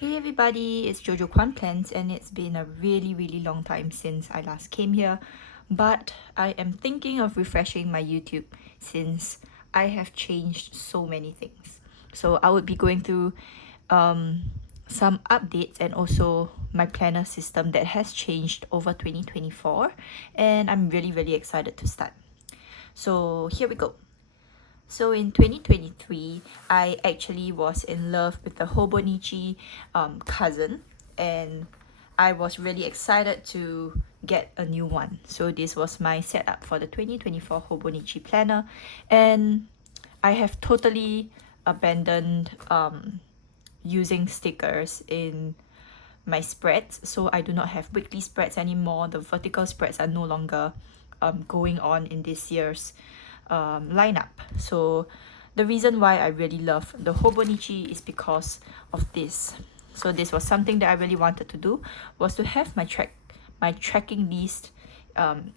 Hey everybody, it's JOJOKWANPLANS and it's been a really long time since I last came here, but I am thinking of refreshing my YouTube since I have changed so many things. So I would be going through um, some updates and also my planner system that has changed over 2024, and I'm really excited to start. So here we go. So in 2023, I actually was in love with the Hobonichi cousin, and I was really excited to get a new one. So this was my setup for the 2024 Hobonichi planner, and I have totally abandoned using stickers in my spreads. So I do not have weekly spreads anymore. The vertical spreads are no longer going on in this year's lineup. So the reason why I really love the Hobonichi is because of this. So this was something that I really wanted to do, was to have my tracking list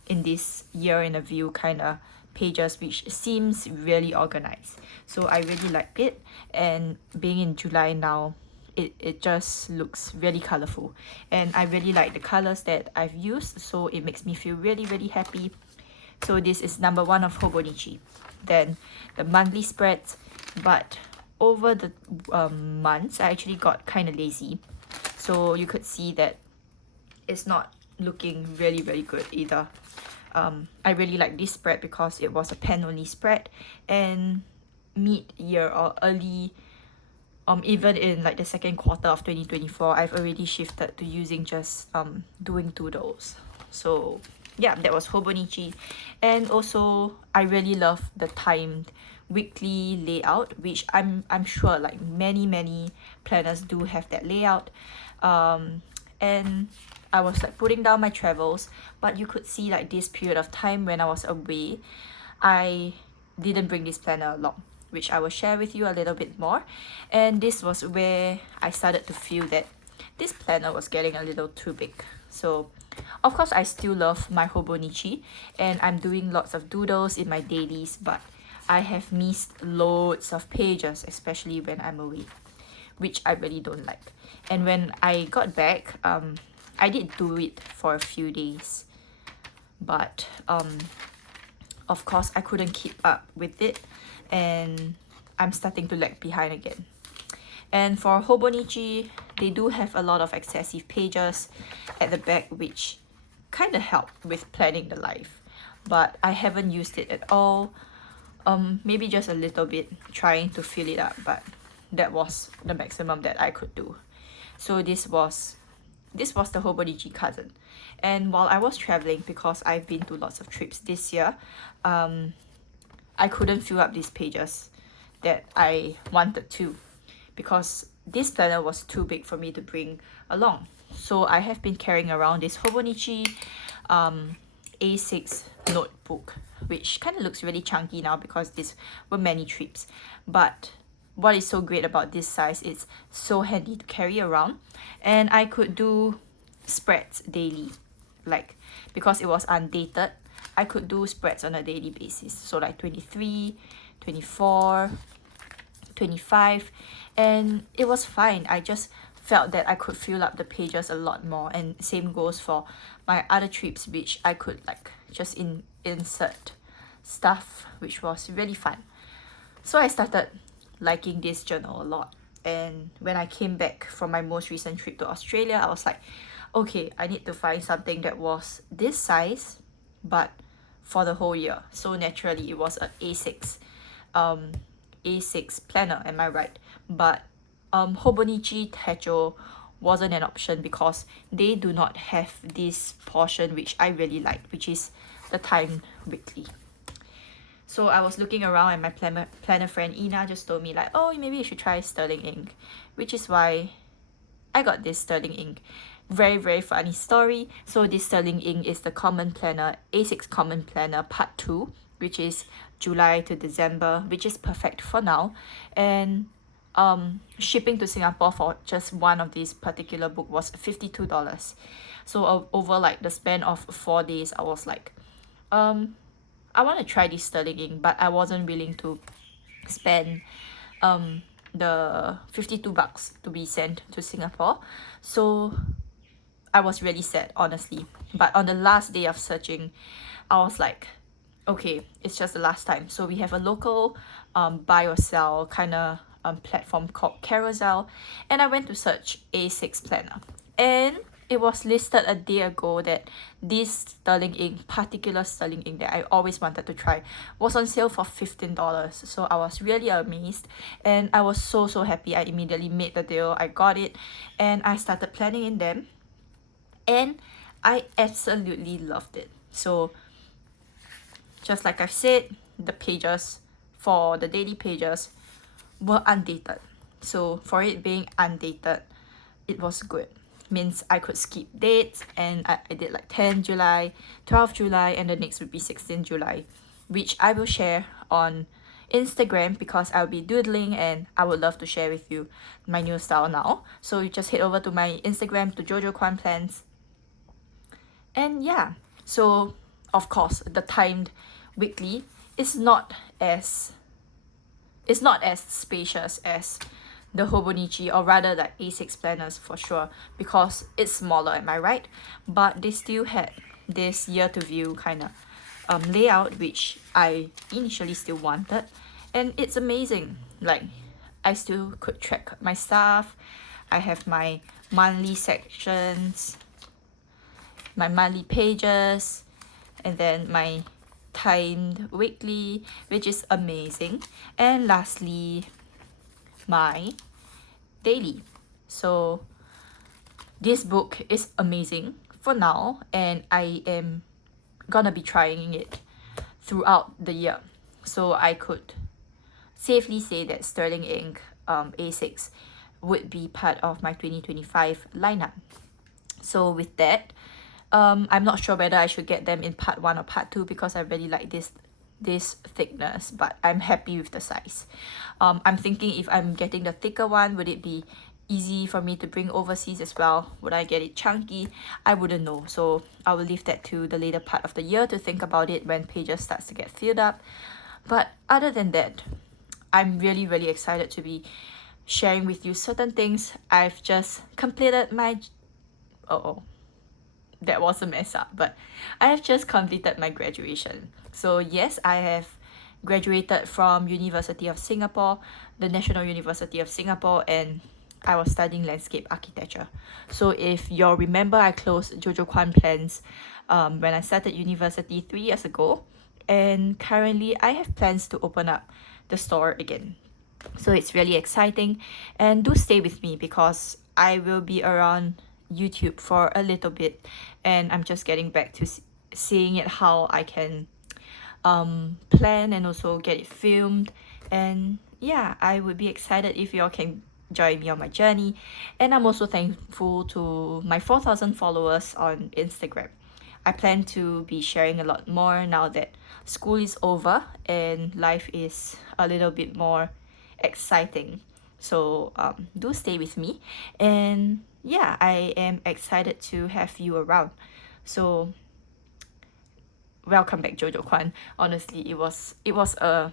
in this year in a view kind of pages, which seems really organized. So I really like it, and being in July now, it just looks really colorful, and I really like the colors that I've used, so it makes me feel really happy. So this is number one of Hobonichi. Then the monthly spreads, but over the months I actually got kind of lazy, so you could see that it's not looking really good either. I really like this spread because it was a pen only spread, and mid-year or early even in like the second quarter of 2024, I've already shifted to using just doing doodles. So yeah, that was Hobonichi. And also I really love the timed weekly layout, which I'm sure like many planners do have that layout. And I was like putting down my travels, but you could see like this period of time when I was away, I didn't bring this planner along, which I will share with you a little bit more. And this was where I started to feel that this planner was getting a little too big. So of course I still love my Hobonichi, and I'm doing lots of doodles in my dailies, but I have missed loads of pages, especially when I'm away, which I really don't like. And when I got back, I did do it for a few days, but of course I couldn't keep up with it, and I'm starting to lag behind again. And for Hobonichi, they do have a lot of excessive pages at the back, which kind of help with planning the life, but I haven't used it at all. Maybe just a little bit, trying to fill it up, but that was the maximum that I could do. So this was the Hobonichi cousin. And while I was traveling, because I've been to lots of trips this year, I couldn't fill up these pages that I wanted to, because this planner was too big for me to bring along. So I have been carrying around this Hobonichi A6 notebook, which kind of looks really chunky now because these were many trips. But what is so great about this size, it's so handy to carry around, and I could do spreads daily. Like, because it was undated, I could do spreads on a daily basis. So like 23, 24, 25, and it was fine. I just felt that I could fill up the pages a lot more, and same goes for my other trips, which I could like just insert stuff, which was really fun. So I started liking this journal a lot, and when I came back from my most recent trip to Australia, I was like, okay, I need to find something that was this size but for the whole year. So naturally it was a A6 planner, am I right? But Hobonichi Techo wasn't an option because they do not have this portion which I really like, which is the timed weekly. So I was looking around, and my planner friend Ina just told me like, oh, maybe you should try sterling ink, which is why I got this sterling ink. Very funny story. So this sterling ink is the common planner, A6 common planner part 2, which is July to December, which is perfect for now. And shipping to Singapore for just one of these particular book was $52. So over like the span of 4 days, I was like, I want to try this sterling ink, but I wasn't willing to spend the 52 bucks to be sent to Singapore. So I was really sad, honestly. But on the last day of searching, I was like, okay, it's just the last time. So we have a local buy or sell kind of platform called Carousel, and I went to search A6 planner, and it was listed a day ago that this sterling ink, particular sterling ink that I always wanted to try, was on sale for $15. So I was really amazed, and I was so happy. I immediately made the deal. I got it, and I started planning in them, and I absolutely loved it. So just like I've said, the pages for the daily pages were undated. So for it being undated, it was good. Means I could skip dates, and I did like 10 July, 12 July, and the next would be 16 July, which I will share on Instagram because I'll be doodling, and I would love to share with you my new style now. So you just head over to my Instagram, to JOJOKWANPLANS. And yeah, so of course the timed weekly is not as spacious as the Hobonichi, or rather like A6 planners for sure, because it's smaller, am I right? But they still had this year to view kind of layout, which I initially still wanted, and it's amazing. Like, I still could track my stuff. I have my monthly sections, my monthly pages, and then my timed weekly, which is amazing. And lastly, my daily. So this book is amazing for now, and I am gonna be trying it throughout the year. So I could safely say that sterling ink A6 would be part of my 2025 lineup. So with that, I'm not sure whether I should get them in part 1 or part 2 because I really like this thickness, but I'm happy with the size. I'm thinking if I'm getting the thicker one, would it be easy for me to bring overseas as well? Would I get it chunky? I wouldn't know. So I will leave that to the later part of the year to think about it when pages starts to get filled up. But other than that, I'm really excited to be sharing with you certain things. I've just completed my that was a mess up, but I have just completed my graduation. So yes, I have graduated from University of Singapore, the National University of Singapore, and I was studying landscape architecture. So if you remember, I closed JOJOKWANPLANS when I started university 3 years ago, and currently I have plans to open up the store again. So it's really exciting, and do stay with me because I will be around YouTube for a little bit, and I'm just getting back to seeing it how I can plan and also get it filmed. And yeah, I would be excited if y'all can join me on my journey. And I'm also thankful to my 4,000 followers on Instagram. I plan to be sharing a lot more now that school is over and life is a little bit more exciting. So do stay with me, and yeah, I am excited to have you around. So welcome back, Jojo Kwan. Honestly, it was a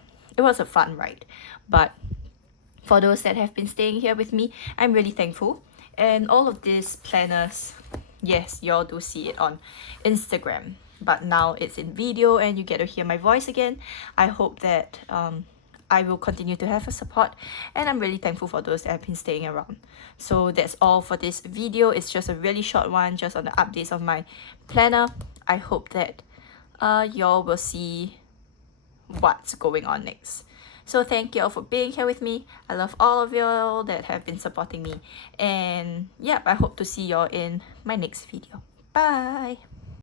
fun ride. But for those that have been staying here with me, I'm really thankful. And all of these planners, yes, y'all do see it on Instagram, but now it's in video and you get to hear my voice again. I hope that I will continue to have a support, and I'm really thankful for those that have been staying around. So that's all for this video. It's just a really short one, just on the updates of my planner. I hope that y'all will see what's going on next. So thank you all for being here with me. I love all of y'all that have been supporting me, and yeah, I hope to see y'all in my next video. Bye.